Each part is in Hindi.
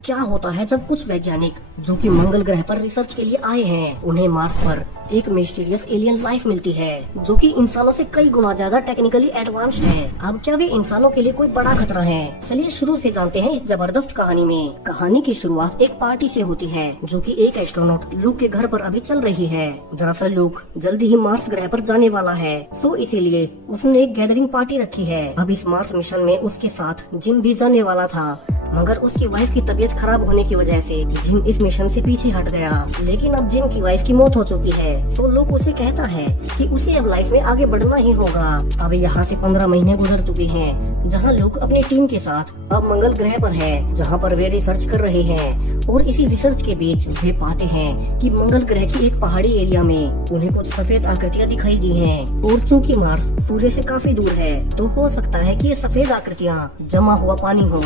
क्या होता है जब कुछ वैज्ञानिक जो कि मंगल ग्रह पर रिसर्च के लिए आए हैं, उन्हें मार्स पर एक मिस्टीरियस एलियन लाइफ मिलती है जो कि इंसानों से कई गुना ज्यादा टेक्निकली एडवांस्ड है। अब क्या वे इंसानों के लिए कोई बड़ा खतरा है? चलिए शुरू से जानते हैं इस जबरदस्त कहानी में। कहानी की शुरुआत एक पार्टी से होती है जो कि एक एस्ट्रोनॉट लूक के घर पर अभी चल रही है। दरअसल लूक जल्दी ही मार्स ग्रह पर जाने वाला है, तो इसीलिए उसने एक गैदरिंग पार्टी रखी है। अब इस मार्स मिशन में उसके साथ जिम भी जाने वाला था, मगर उसकी वाइफ की तबीयत खराब होने की वजह से जिम इस मिशन से पीछे हट गया। लेकिन अब जिम की वाइफ की मौत हो चुकी है, तो लोग उसे कहता है कि उसे अब लाइफ में आगे बढ़ना ही होगा। अब यहाँ से 15 महीने गुजर चुके हैं, जहाँ लोग अपनी टीम के साथ अब मंगल ग्रह पर है, जहाँ पर वे रिसर्च कर रहे हैं। और इसी रिसर्च के बीच वे पाते हैं कि मंगल ग्रह की एक पहाड़ी एरिया में उन्हें कुछ सफेद आकृतियाँ दिखाई दी हैं। और चूंकि मार्स सूर्य से काफी दूर है, तो हो सकता है कि ये सफेद आकृतियाँ जमा हुआ पानी हो।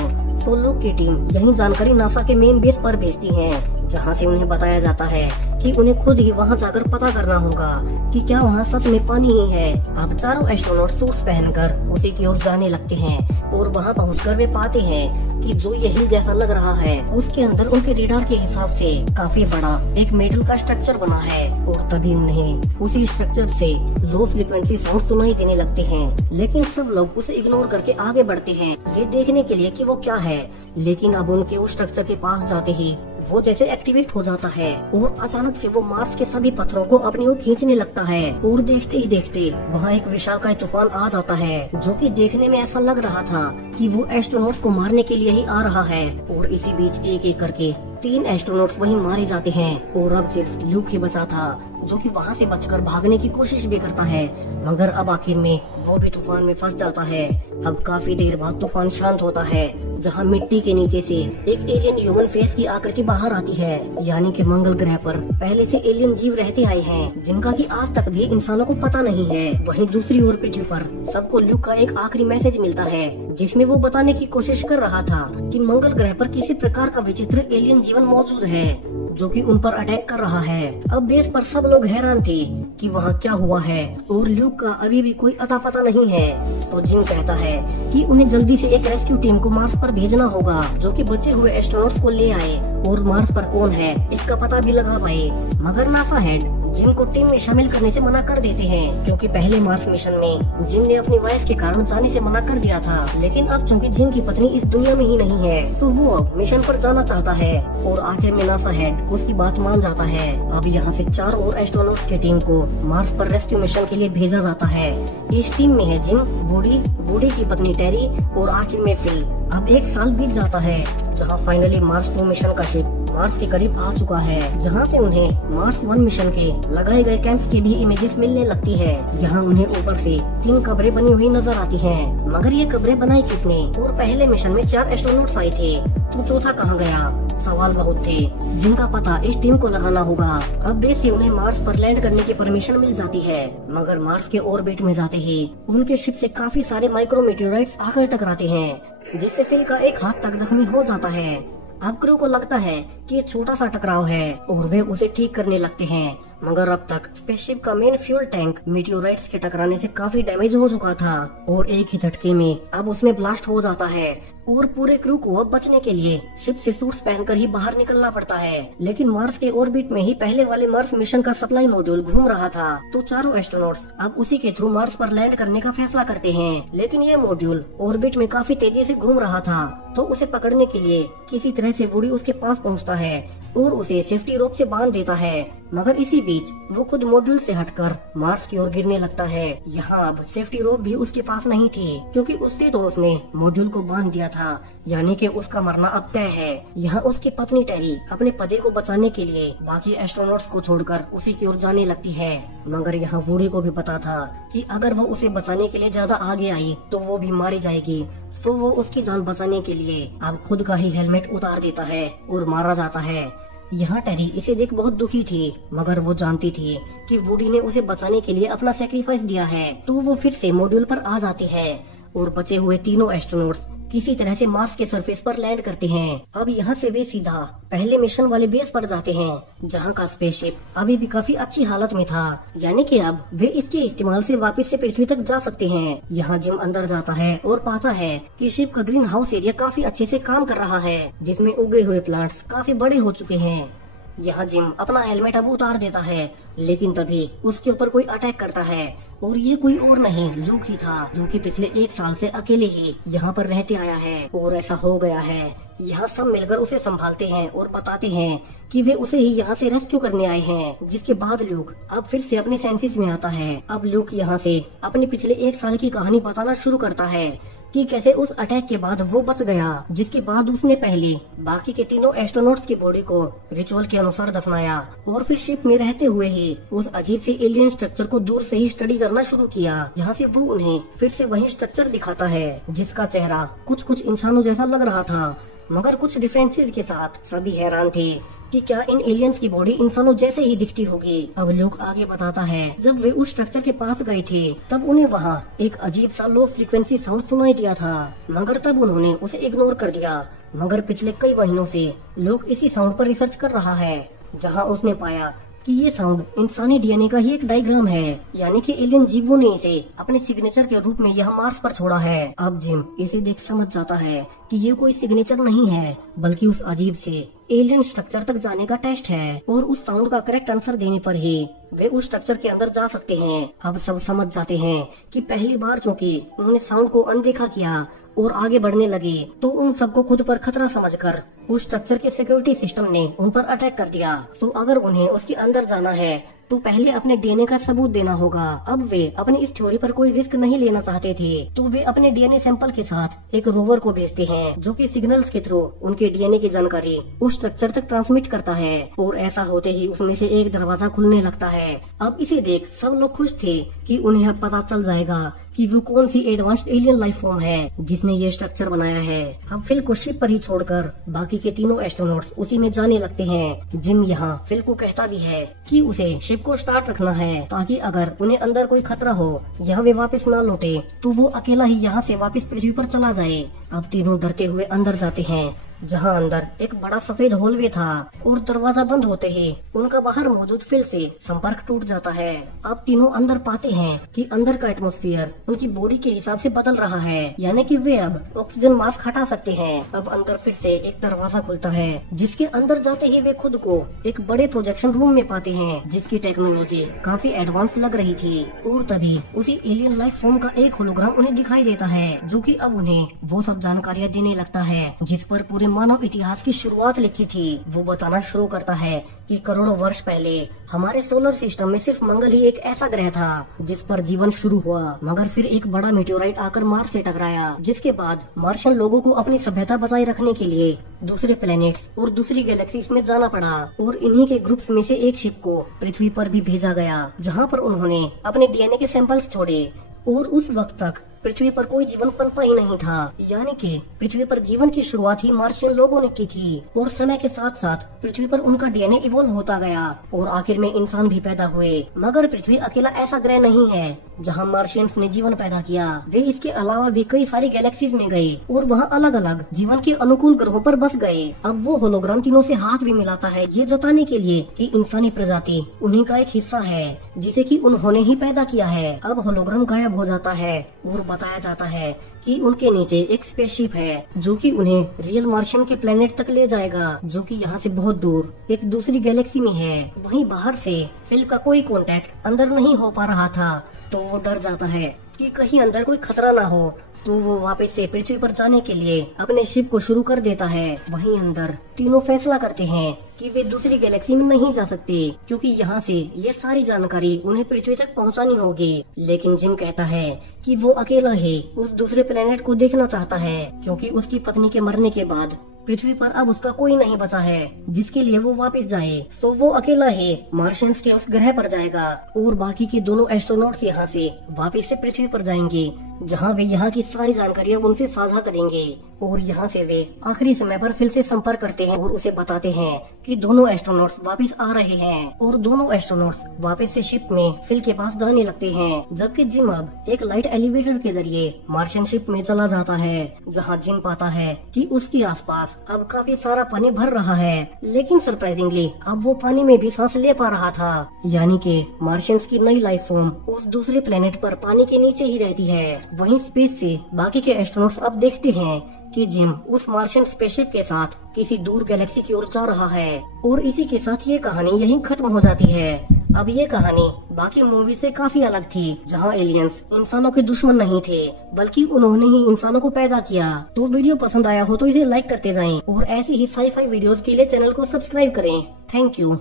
तो लोग की टीम यही जानकारी नासा के मेन बेस पर भेजती है, जहां से उन्हें बताया जाता है कि उन्हें खुद ही वहां जाकर पता करना होगा कि क्या वहां सच में पानी ही है। अब चारों एस्ट्रोनॉट सूट्स पहनकर उसी की ओर जाने लगते हैं और वहां पहुंचकर वे पाते हैं कि जो यही जैसा लग रहा है, उसके अंदर उनके रेडार के हिसाब से काफी बड़ा एक मेटल का स्ट्रक्चर बना है। और तभी उन्हें उसी स्ट्रक्चर से लो फ्रीक्वेंसी साउंड सुनाई देने लगते हैं। लेकिन सब लोग उसे इग्नोर करके आगे बढ़ते हैं ये देखने के लिए कि वो क्या है। लेकिन अब उनके उस स्ट्रक्चर के पास जाते ही वो जैसे एक्टिवेट हो जाता है और अचानक से वो मार्स के सभी पत्थरों को अपनी ओर खींचने लगता है। और देखते ही देखते वहाँ एक विशालकाय तूफान आ जाता है, जो कि देखने में ऐसा लग रहा था कि वो एस्ट्रोनॉट्स को मारने के लिए ही आ रहा है। और इसी बीच एक एक करके 3 एस्ट्रोनॉट्स वहीं मारे जाते हैं। और अब सिर्फ ल्यूक ही बचा था, जो कि वहाँ से बचकर भागने की कोशिश भी करता है, मगर अब आखिर में वो भी तूफान में फंस जाता है। अब काफी देर बाद तूफान शांत होता है, जहाँ मिट्टी के नीचे से एक एलियन ह्यूमन फेस की आकृति बाहर आती है। यानी कि मंगल ग्रह पर पहले से एलियन जीव रहते आए हैं, जिनका कि आज तक भी इंसानों को पता नहीं है। वहीं दूसरी ओर पृथ्वी पर सबको ल्यूक का एक आखिरी मैसेज मिलता है, जिसमें वो बताने की कोशिश कर रहा था कि मंगल ग्रह पर किसी प्रकार का विचित्र एलियन जीवन मौजूद है, जो कि उन पर अटैक कर रहा है। अब बेस पर सब लोग हैरान थे कि वहाँ क्या हुआ है, और ल्यूक का अभी भी कोई अता पता नहीं है। तो जिम कहता है कि उन्हें जल्दी से एक रेस्क्यू टीम को मार्स पर भेजना होगा, जो कि बचे हुए एस्ट्रोनॉट्स को ले आए और मार्स पर कौन है इसका पता भी लगा पाए। मगर नासा हेड जिम को टीम में शामिल करने से मना कर देते हैं, क्योंकि पहले मार्स मिशन में जिम ने अपनी वाइफ के कारण जाने से मना कर दिया था। लेकिन अब चूंकि जिम की पत्नी इस दुनिया में ही नहीं है, तो वो अब मिशन पर जाना चाहता है। और आखिर में नासा हेड उसकी बात मान जाता है। अब यहाँ से 4 और एस्ट्रोनॉट्स की टीम को मार्स पर रेस्क्यू मिशन के लिए भेजा जाता है। इस टीम में है जिम, बूढ़ी की पत्नी टेरी और आखिर में फिल। अब 1 साल बीत जाता है, जहाँ फाइनली मार्स 2 मिशन का शिप मार्स के करीब आ चुका है, जहाँ से उन्हें मार्स 1 मिशन के लगाए गए कैंप्स की भी इमेजेस मिलने लगती है। यहाँ उन्हें ऊपर से 3 कब्रें बनी हुई नजर आती हैं, मगर ये कब्रें बनाई किसने? और पहले मिशन में 4 एस्ट्रोनॉट्स आए थे, तो चौथा कहाँ गया? सवाल बहुत थे, जिनका पता इस टीम को लगाना होगा। अब बेस से उन्हें मार्स पर लैंड करने की परमिशन मिल जाती है, मगर मार्स के ऑर्बिट में जाते ही उनके शिप से काफी सारे माइक्रो मेटेओराइट्स आकर टकराते हैं, जिससे फिल का एक हाथ तक जख्मी हो जाता है। अब क्रू को लगता है कि ये छोटा सा टकराव है और वे उसे ठीक करने लगते हैं, मगर अब तक स्पेसशिप का मेन फ्यूल टैंक मेटेओराइट्स के टकराने से काफी डैमेज हो चुका था और एक ही झटके में अब उसमें ब्लास्ट हो जाता है। और पूरे क्रू को अब बचने के लिए शिप से सूट्स पहनकर ही बाहर निकलना पड़ता है। लेकिन मार्स के ऑर्बिट में ही पहले वाले मार्स मिशन का सप्लाई मॉड्यूल घूम रहा था, तो चारों एस्ट्रोनॉट्स अब उसी के थ्रू मार्स पर लैंड करने का फैसला करते हैं। लेकिन ये मॉड्यूल ऑर्बिट में काफी तेजी से घूम रहा था, तो उसे पकड़ने के लिए किसी तरह से वुडी उसके पास पहुंचता है और उसे सेफ्टी रोप से बांध देता है। मगर इसी बीच वो खुद मॉड्यूल से हटकर मार्स की ओर गिरने लगता है। यहाँ अब सेफ्टी रोप भी उसके पास नहीं थी, क्योंकि उससे तो उसने मॉड्यूल को बांध दिया था, यानी कि उसका मरना अब तय है। यहाँ उसकी पत्नी टेरी अपने पति को बचाने के लिए बाकी एस्ट्रोनॉट्स को छोड़कर उसी की ओर जाने लगती है। मगर यहाँ वुडी को भी पता था कि अगर वो उसे बचाने के लिए ज्यादा आगे आई तो वो भी मारी जाएगी, तो वो उसकी जान बचाने के लिए अब खुद का ही हेलमेट उतार देता है और मारा जाता है। यहाँ टेरी इसे देख बहुत दुखी थी, मगर वो जानती थी कि वुडी ने उसे बचाने के लिए अपना सेक्रीफाइस दिया है, तो वो फिर से मॉड्यूल पर आ जाती है और बचे हुए तीनों एस्ट्रोनॉट्स किसी तरह से मार्स के सरफेस पर लैंड करते हैं। अब यहाँ से वे सीधा पहले मिशन वाले बेस पर जाते हैं, जहाँ का स्पेसशिप अभी भी काफी अच्छी हालत में था, यानी कि अब वे इसके इस्तेमाल से वापस से पृथ्वी तक जा सकते हैं। यहाँ जिम अंदर जाता है और पाता है कि शिप का ग्रीन हाउस एरिया काफी अच्छे से काम कर रहा है, जिसमें उगे हुए प्लांट्स काफी बड़े हो चुके हैं। यहाँ जिम अपना हेलमेट अब उतार देता है, लेकिन तभी उसके ऊपर कोई अटैक करता है और ये कोई और नहीं ल्यूक ही था, जो कि पिछले 1 साल से अकेले ही यहाँ पर रहते आया है। और ऐसा हो गया है, यहाँ सब मिलकर उसे संभालते हैं और बताते हैं कि वे उसे ही यहाँ से रेस्क्यू करने आए हैं। जिसके बाद ल्यूक अब फिर से अपने सेंसेस में आता है। अब ल्यूक यहाँ से अपने पिछले 1 साल की कहानी बताना शुरू करता है कि कैसे उस अटैक के बाद वो बच गया, जिसके बाद उसने पहले बाकी के तीनों एस्ट्रोनॉट्स की बॉडी को रिचुअल के अनुसार दफनाया और फिर शिप में रहते हुए ही उस अजीब से एलियन स्ट्रक्चर को दूर से ही स्टडी करना शुरू किया। यहाँ से वो उन्हें फिर से वही स्ट्रक्चर दिखाता है, जिसका चेहरा कुछ इंसानों जैसा लग रहा था, मगर कुछ डिफरेंसेस के साथ। सभी हैरान थे कि क्या इन एलियंस की बॉडी इंसानों जैसे ही दिखती होगी। अब ल्यूक आगे बताता है, जब वे उस स्ट्रक्चर के पास गए थे तब उन्हें वहाँ एक अजीब सा लो फ्रीक्वेंसी साउंड सुनाई दिया था, मगर तब उन्होंने उसे इग्नोर कर दिया। मगर पिछले कई महीनों से ल्यूक इसी साउंड पर रिसर्च कर रहा है, जहाँ उसने पाया कि ये साउंड इंसानी डीएनए का ही एक डायग्राम है, यानी कि एलियन जीवों ने इसे अपने सिग्नेचर के रूप में यहाँ मार्स पर छोड़ा है। अब जिम इसे देख समझ जाता है कि ये कोई सिग्नेचर नहीं है, बल्कि उस अजीब से एलियन स्ट्रक्चर तक जाने का टेस्ट है, और उस साउंड का करेक्ट आंसर देने पर ही वे उस स्ट्रक्चर के अंदर जा सकते हैं। अब सब समझ जाते हैं कि पहली बार चूंकि उन्होंने साउंड को अनदेखा किया और आगे बढ़ने लगे, तो उन सबको खुद पर खतरा समझकर उस स्ट्रक्चर के सिक्योरिटी सिस्टम ने उन पर अटैक कर दिया। तो अगर उन्हें उसके अंदर जाना है तो पहले अपने डीएनए का सबूत देना होगा। अब वे अपनी इस थ्योरी पर कोई रिस्क नहीं लेना चाहते थे, तो वे अपने डीएनए सैंपल के साथ एक रोवर को भेजते हैं, जो कि सिग्नल्स के थ्रू उनके डीएनए की जानकारी उस स्ट्रक्चर तक ट्रांसमिट करता है। और ऐसा होते ही उसमें से एक दरवाजा खुलने लगता है। अब इसे देख सब लोग खुश थे कि उन्हें अब पता चल जाएगा कि वो कौन सी एडवांस्ड एलियन लाइफ फॉर्म है जिसने ये स्ट्रक्चर बनाया है। अब फिल को शिप पर ही छोड़कर बाकी के तीनों एस्ट्रोनॉट्स उसी में जाने लगते हैं। जिम यहाँ फिल को कहता भी है कि उसे शिप को स्टार्ट रखना है, ताकि अगर उन्हें अंदर कोई खतरा हो या वे वापस ना लौटे तो वो अकेला ही यहाँ से वापस पृथ्वी पर चला जाए। अब तीनों डरते हुए अंदर जाते हैं, जहाँ अंदर एक बड़ा सफेद हॉलवे था और दरवाजा बंद होते ही उनका बाहर मौजूद फिल से संपर्क टूट जाता है। अब तीनों अंदर पाते हैं कि अंदर का एटमॉस्फेयर उनकी बॉडी के हिसाब से बदल रहा है, यानी कि वे अब ऑक्सीजन मास्क हटा सकते हैं। अब अंदर फिर से एक दरवाजा खुलता है, जिसके अंदर जाते ही वे खुद को एक बड़े प्रोजेक्शन रूम में पाते हैं, जिसकी टेक्नोलॉजी काफी एडवांस लग रही थी। और तभी उसी एलियन लाइफ फॉर्म का एक होलोग्राम उन्हें दिखाई देता है, जो कि अब उन्हें वो सब जानकारियाँ देने लगता है जिस पर पूरे मानव इतिहास की शुरुआत लिखी थी। वो बताना शुरू करता है कि करोड़ों वर्ष पहले हमारे सोलर सिस्टम में सिर्फ मंगल ही एक ऐसा ग्रह था जिस पर जीवन शुरू हुआ, मगर फिर एक बड़ा मीटेओराइट आकर मार्स से टकराया, जिसके बाद मार्शियन लोगों को अपनी सभ्यता बचाए रखने के लिए दूसरे प्लैनेट्स और दूसरी गैलेक्सीज में जाना पड़ा। और इन्हीं के ग्रुप्स में से एक शिप को पृथ्वी पर भी भेजा गया, जहाँ पर उन्होंने अपने डीएनए के सैंपल्स छोड़े। और उस वक्त तक पृथ्वी पर कोई जीवन पनपा ही नहीं था, यानी कि पृथ्वी पर जीवन की शुरुआत ही मार्शियन लोगों ने की थी। और समय के साथ साथ पृथ्वी पर उनका डीएनए इवॉल्व होता गया और आखिर में इंसान भी पैदा हुए। मगर पृथ्वी अकेला ऐसा ग्रह नहीं है जहां मार्शियंस ने जीवन पैदा किया। वे इसके अलावा भी कई सारी गैलेक्सीज में गए और वहां अलग अलग जीवन के अनुकूल ग्रहों पर बस गए। अब वो होलोग्राम तीनों से हाथ भी मिलाता है, ये जताने के लिए कि इंसानी प्रजाति उन्हीं का एक हिस्सा है, जिसे कि उन्होंने ही पैदा किया है। अब होलोग्राम गायब हो जाता है और बताया जाता है कि उनके नीचे एक स्पेसशिप है, जो कि उन्हें रियल मार्शियन के प्लेनेट तक ले जाएगा, जो कि यहाँ से बहुत दूर एक दूसरी गैलेक्सी में है। वहीं बाहर से फिल का कोई कांटेक्ट अंदर नहीं हो पा रहा था, तो वो डर जाता है कि कहीं अंदर कोई खतरा ना हो, तो वो वापस से पृथ्वी पर जाने के लिए अपने शिप को शुरू कर देता है। वहीं अंदर तीनों फैसला करते हैं कि वे दूसरी गैलेक्सी में नहीं जा सकते, क्योंकि यहाँ से ये सारी जानकारी उन्हें पृथ्वी तक पहुँचानी होगी। लेकिन जिम कहता है कि वो अकेला ही उस दूसरे प्लेनेट को देखना चाहता है, क्योंकि उसकी पत्नी के मरने के बाद पृथ्वी पर अब उसका कोई नहीं बचा है जिसके लिए वो वापस जाए। तो वो अकेला ही मार्शियंस के उस ग्रह पर जाएगा और बाकी के दोनों एस्ट्रोनॉट्स यहाँ से वापस से पृथ्वी पर जाएंगे, जहाँ वे यहाँ की सारी जानकारियाँ उनसे साझा करेंगे और यहाँ से वे आखिरी समय पर फिर से संपर्क करते हैं और उसे बताते हैं कि दोनों एस्ट्रोनॉट्स वापस आ रहे हैं और दोनों एस्ट्रोनॉट्स वापस से शिप में फिल के पास जाने लगते हैं, जबकि जिम अब एक लाइट एलिवेटर के जरिए मार्शियन शिप में चला जाता है, जहाँ जिम पाता है कि उसके आसपास अब काफी सारा पानी भर रहा है, लेकिन सरप्राइजिंगली अब वो पानी में भी सांस ले पा रहा था, यानी कि मार्शियंस की नई लाइफ फॉर्म उस दूसरे प्लेनेट पर पानी के नीचे ही रहती है। वहीं स्पेस से बाकी के एस्ट्रोनॉट्स अब देखते हैं कि जिम उस मार्शियन स्पेसशिप के साथ किसी दूर गैलेक्सी की ओर जा रहा है और इसी के साथ ये कहानी यहीं खत्म हो जाती है। अब ये कहानी बाकी मूवी से काफी अलग थी, जहाँ एलियंस इंसानों के दुश्मन नहीं थे बल्कि उन्होंने ही इंसानों को पैदा किया। तो वीडियो पसंद आया हो तो इसे लाइक करते जाएं और ऐसी ही साई-फाई वीडियोस के लिए चैनल को सब्सक्राइब करें। Thank you.